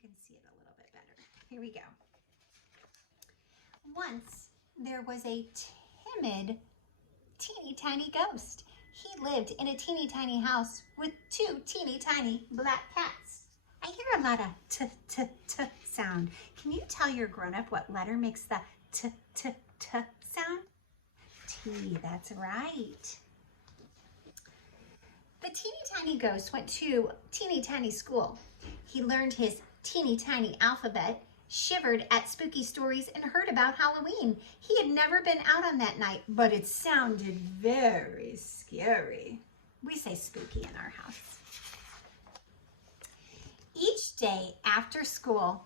can see it a little bit better. Here we go. Once there was a timid, teeny tiny ghost. He lived in a teeny tiny house with 2 teeny tiny black cats. I hear a lot of t sound. Can you tell your grown-up what letter makes the t sound? T, that's right. The teeny tiny ghost went to teeny tiny school. He learned his teeny tiny alphabet, shivered at spooky stories, and heard about Halloween. He had never been out on that night, but it sounded very scary. We say spooky in our house. Each day after school,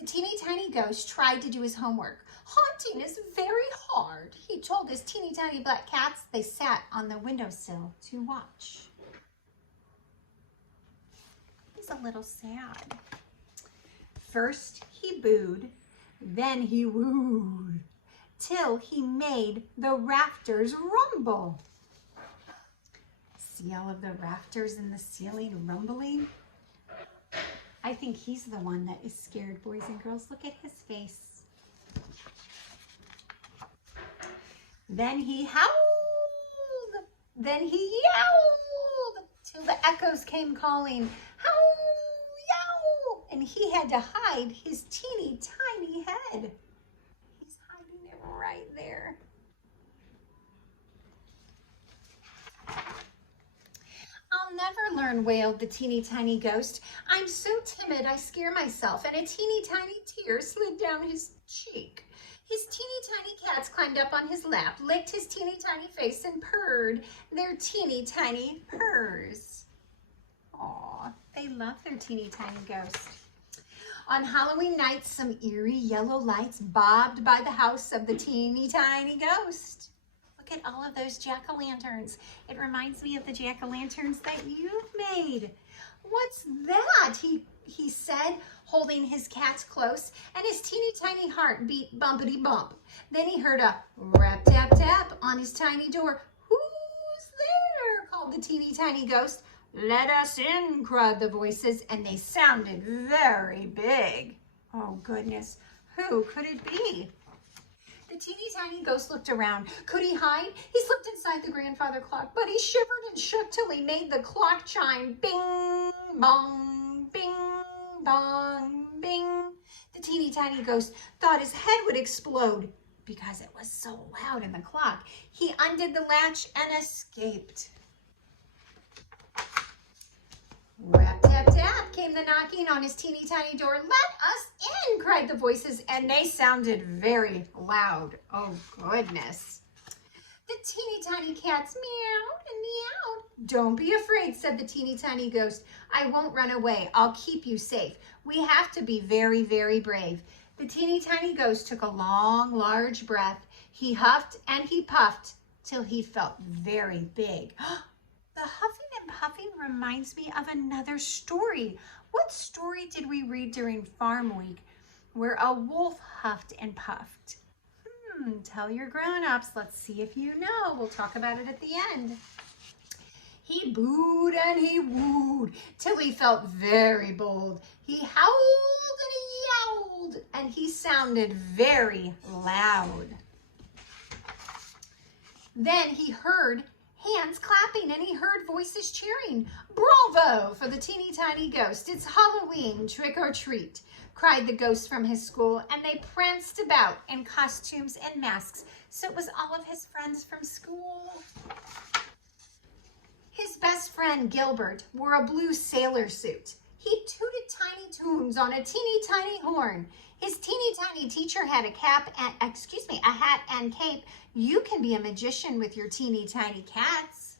the teeny tiny ghost tried to do his homework. Haunting is very hard, he told his teeny tiny black cats. They sat on the windowsill to watch. He's a little sad. First he booed, then he wooed, till he made the rafters rumble. See all of the rafters in the ceiling rumbling? I think he's the one that is scared, boys and girls. Look at his face. Then he howled, then he yowled, till the echoes came calling, howl, yowl, and he had to hide his teeny tiny head. He's hiding it right there. I'll never learn, wailed the teeny tiny ghost. I'm so timid I scare myself, and a teeny tiny tear slid down his cheek. His teeny tiny cats climbed up on his lap, licked his teeny tiny face, and purred their teeny tiny purrs. Aw, they love their teeny tiny ghost. On Halloween night, some eerie yellow lights bobbed by the house of the teeny tiny ghost. Look at all of those jack-o'-lanterns. It reminds me of the jack-o'-lanterns that you've made. What's that? He said, holding his cats close, and his teeny tiny heart beat bumpity bump. Then he heard a rap tap tap on his tiny door. Who's there? Called the teeny tiny ghost. Let us in, cried the voices, and they sounded very big. Oh goodness, who could it be? The teeny tiny ghost looked around. Could he hide? He slipped inside the grandfather clock, but he shivered and shook till he made the clock chime. Bing, bong, bing, bong, bing. The teeny tiny ghost thought his head would explode because it was so loud in the clock. He undid the latch and escaped. Rap, tap, tap came the knocking on his teeny tiny door. Let us in, cried the voices, and they sounded very loud. Oh, goodness. The teeny tiny cats meowed and meowed. Don't be afraid, said the teeny tiny ghost. I won't run away. I'll keep you safe. We have to be very, very brave. The teeny tiny ghost took a long, large breath. He huffed and he puffed till he felt very big. The huffing and puffing reminds me of another story. What story did we read during Farm Week where a wolf huffed and puffed? Tell your grown-ups. Let's see if you know. We'll talk about it at the end. He booed and he wooed till he felt very bold. He howled and he yowled and he sounded very loud. Then he heard hands clapping and he heard voices cheering. Bravo for the teeny tiny ghost. It's Halloween, trick or treat, cried the ghost from his school, and they pranced about in costumes and masks. So it was all of his friends from school. His best friend, Gilbert, wore a blue sailor suit. He tooted tiny tunes on a teeny tiny horn. His teeny tiny teacher had a hat and cape. You can be a magician with your teeny tiny cats.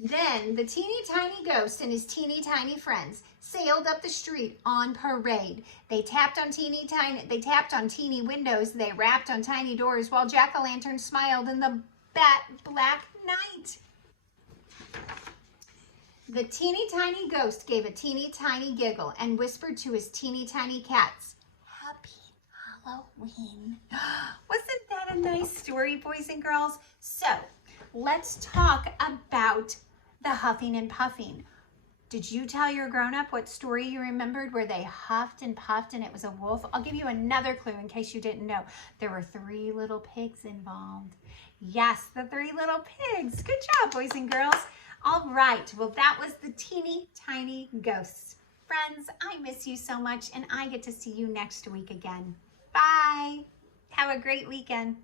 Then the teeny tiny ghost and his teeny tiny friends sailed up the street on parade. They tapped on teeny windows. They rapped on tiny doors while jack-o'-lantern smiled in the black night. The teeny tiny ghost gave a teeny tiny giggle and whispered to his teeny tiny cats, Happy Halloween. Wasn't that a nice story, boys and girls? So let's talk about the huffing and puffing. Did you tell your grown-up what story you remembered where they huffed and puffed and it was a wolf? I'll give you another clue in case you didn't know. There were 3 little pigs involved. Yes, the 3 little pigs. Good job, boys and girls. All right, well, that was the teeny tiny ghosts. Friends, I miss you so much, and I get to see you next week again. Bye. Have a great weekend.